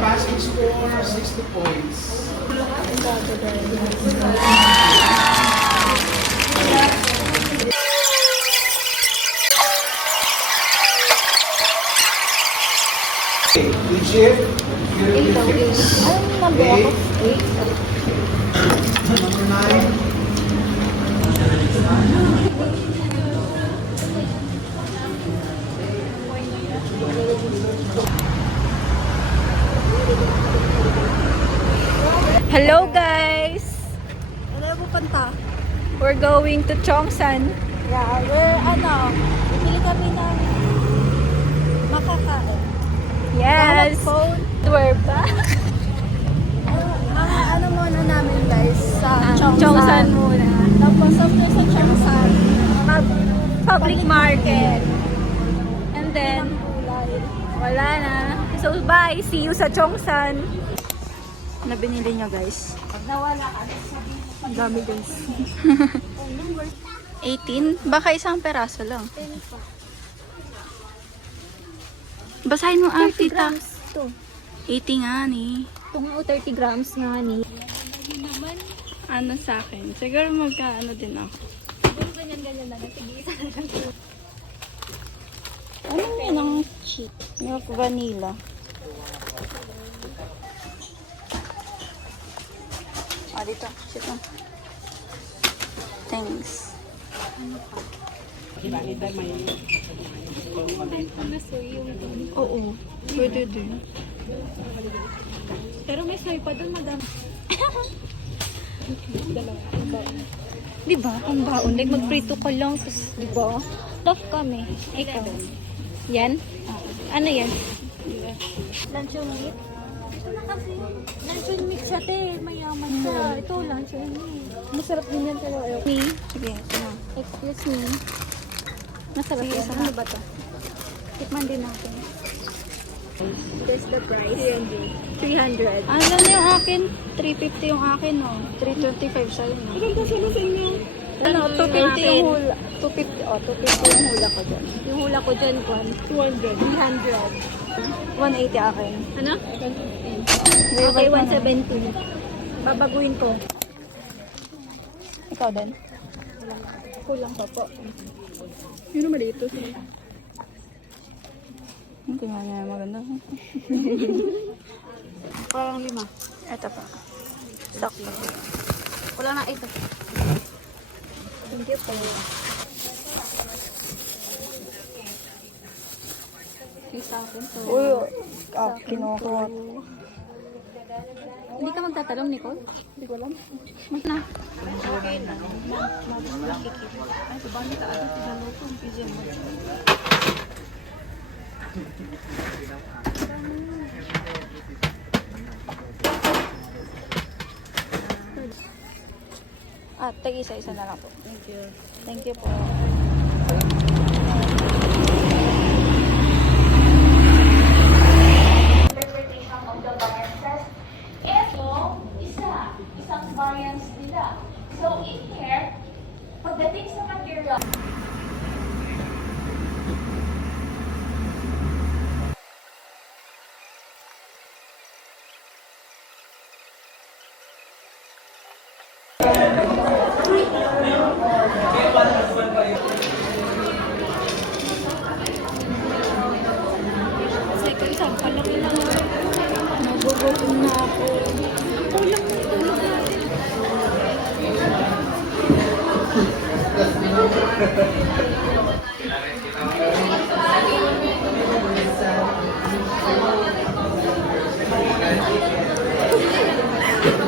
Passing score, 60 points. Egypt, you're fix. Number 9. Hello guys! Ano po punta? We're going to Cheongsan. Yeah, bibili kami ng makakain. Yes! Phone. We're back. Ano muna namin guys, sa Cheongsan muna. Tapos after sa Cheongsan, Public market. And then, kulay. wala na. So bye! See you sa Cheongsan. Ano binili niya guys? Pag nawala ka, Ang dami guys. 18? Baka isang peraso lang. 10 pa. Basahin mo 30 tita. grams to. 80 nga ni. Ito nga 30 grams nga ni. Ano sa akin? Siguro magka-ano din ako. Yung ganyan-ganyan na. Sige, isa na lang. Ano yun ang cheap? Milk vanilla. Ah, dito. Dito. Thanks. Oo. Pwede din. Pero may soy pa doon, madam. Di ba? Ang baon. Like, magprito ka lang. Tapos, di ba? Tough kami. Ikaw. Yan? Ano yan? Luncheon meat. Ito na kasi. Luncheon meat siya, te. Mayaman siya. Ito, luncheon meat. Masarap din yan, pero ayaw. Me? Sige, ito na. Excuse me. Masarap Sige, yan. ano ba to? Tikman din natin. This the price. 300. Alam niyo yung akin, 350 yung akin, no? 325 sa'yo, no? Ilan kasi na sa inyo? Ano, 250 yung hula. 250. Oh, 250 yung hula ko dyan. Yung hula ko dyan, 200. 180 akin. Ano? Okay, Okay, 170. Babaguhin ko. Ikaw din? Kulang pa po. Yun naman dito. Hindi nga nga maganda. Parang 5. Ito pa. Sakto. Wala na ito. Thank you po. Isa akin to. Uy, kinukuha. Hindi ka magtatalong, Nicole? Hindi ko alam. Mas na. Okay na. Makikita. Ay, sabang ka agad sa lutong. Pizza mo. Tag-isa-isa na lang po. Thank you. Thank you po. Interpretation of the variances. Ito, isang variance nila. So, in here, pagdating sa material, Second time, palaki lang. Nagugutom na ako. Kulang na tulog natin.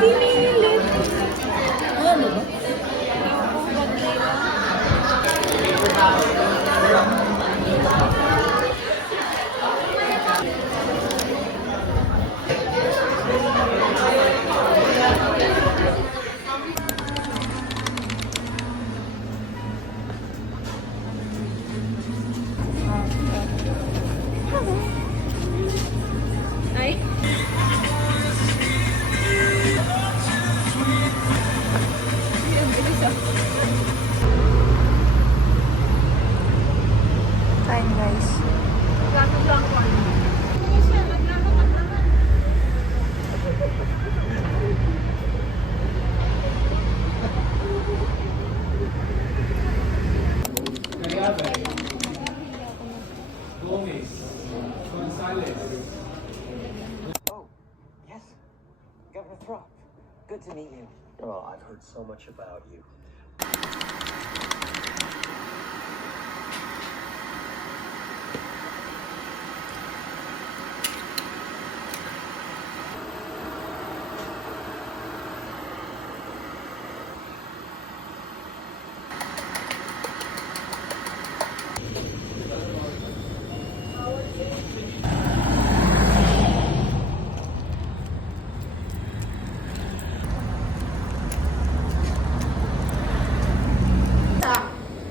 Pinilit. Ano ba? Oh, I've heard so much about you.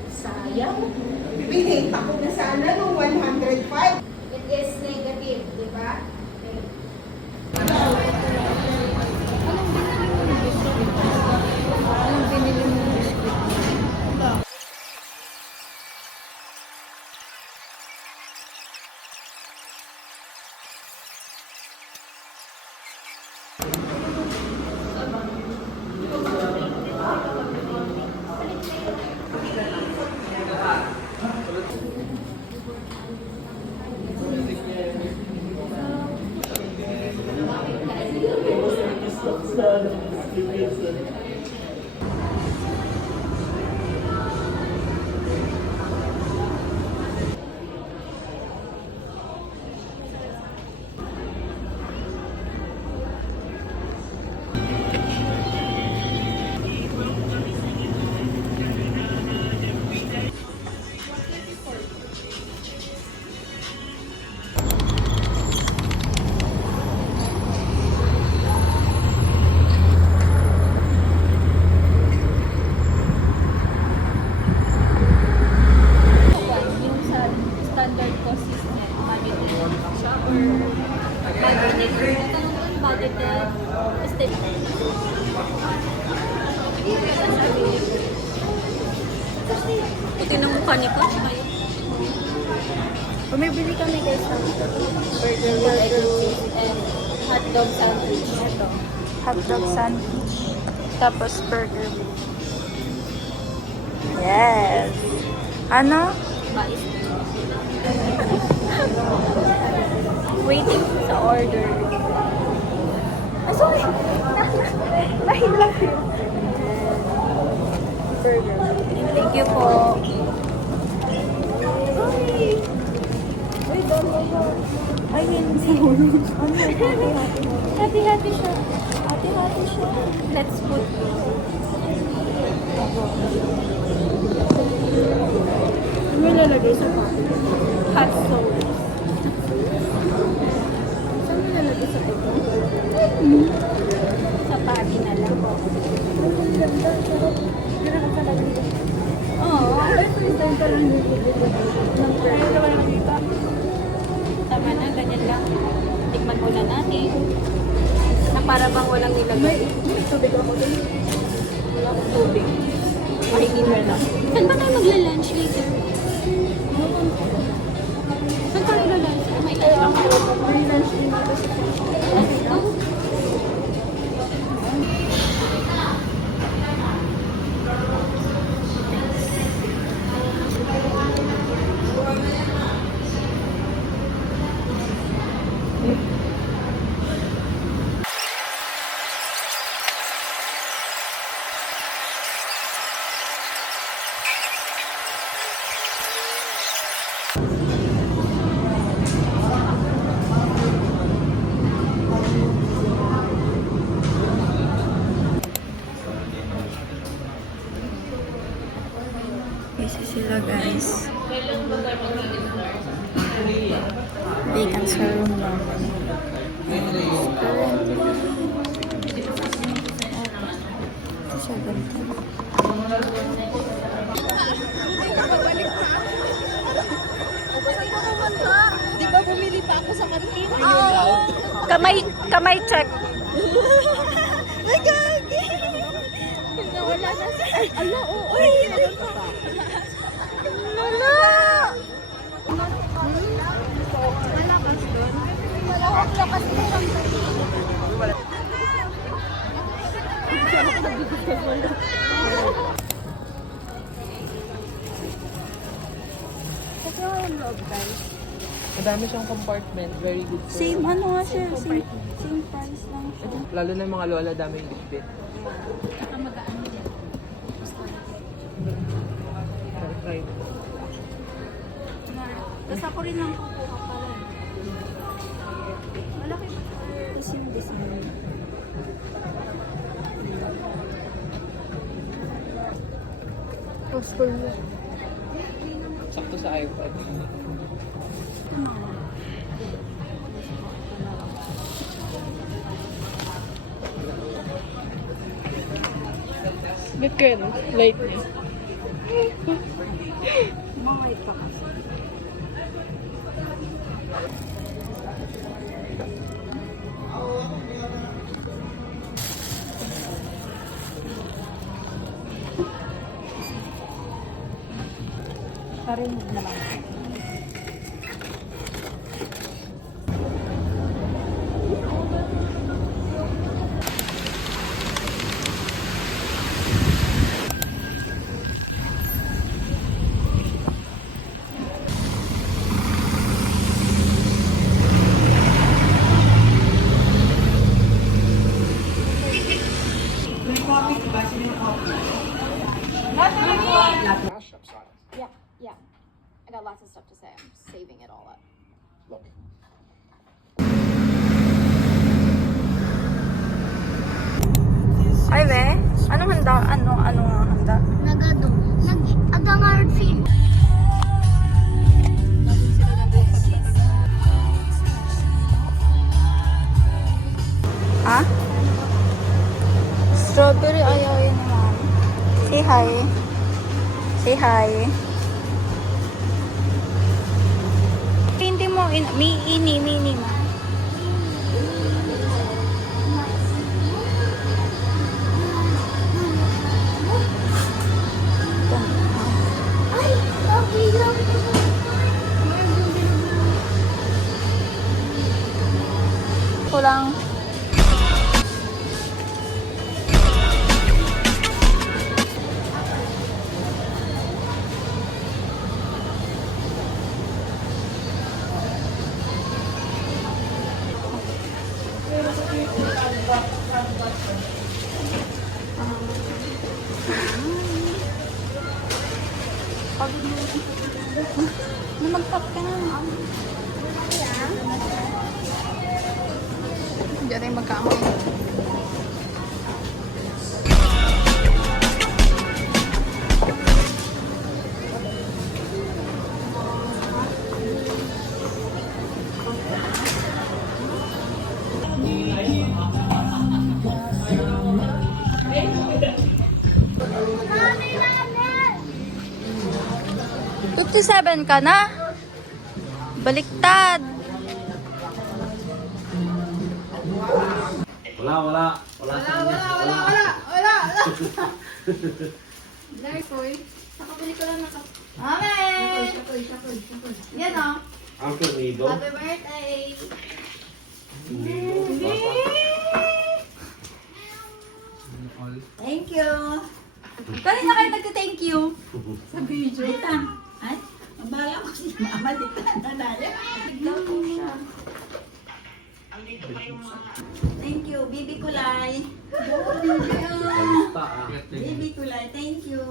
Sayang. Binenta ko na sana nung 105. It is negative, di ba? Anong binili mo ng biscuit? Yung sa standard cost is net, budgeted. Budgeted. Ito ng mukha ni Coach. Bumibili kami guys ng burger with egg and hotdog sandwich. Ito. Hotdog sandwich. Tapos burger. Yes. Ano? Mais. Waiting sa order. Ah, sorry! Nahilang yun. Burger. Thank you po. Sorry! Wait, don't go. Ay, yun sa ulo. Hati-hati siya. Hati-hati siya. Let's put Ano may lalagay sa pato? hot sauce. Saan mo lalagay sa pato? Sa patty na lang. Ang ganda. Sarap. Gano'n ka talaga. Oo. Ay, first time ka lang nililipad ng burger. Ay, naman dito. Tama na, ganyan lang. Tikman muna natin. Na para bang walang nilagay. May tubig ako dun. Wala akong tubig. Makikita lang. Saan ba tayo magla-lunch later? Saan tayo magla-lunch? May Kaya ang may lunch din dito sa Oh. Busy sila guys. Vacant sa room namin. Di ba bumili pa ako sa kantina? Kamay check. My God! Nawala na sa... Ay, ala, oo. Uy! Wala! Malakas doon. Malakas doon. Kasi yung loob guys. Madami siyang compartment. Very good for... Same ano nga siya. Same price lang siya. Lalo na yung mga lola, dami yung bitbit. Right. Tapos ako rin lang kukuha pala. Malaki ba? Tapos yung design. Poster mo. Sakto sa iPad. Ba't ka no? Light niya. Mga pa kasi. Parinig na lang. Yeah, yeah. I got lots of stuff to say. I'm saving it all up. Look, Ay, be? Anong handa? Ano nga handa? Nagado. Nag-adangar film. Ha? Strawberry ayaw yun ni ma'am. Say hi. Say hi. Hindi mo, mini ma. Ay, okay lang. Ko lang. Mag-pop ka na. Diyan tayo magkaamay. Mami, namin! 57 ka na? Baliktad. wala. Amen! Yan o. Uncle Nido. Happy birthday! Thank you. Kanina kayo nagka-thank you. Sa video. Ay, mabala ko si mama dito. Nadala. Tignan ko siya. Thank you, Bibi Kulay. Bibi Kulay, thank you.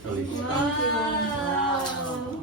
Thank you. Wow.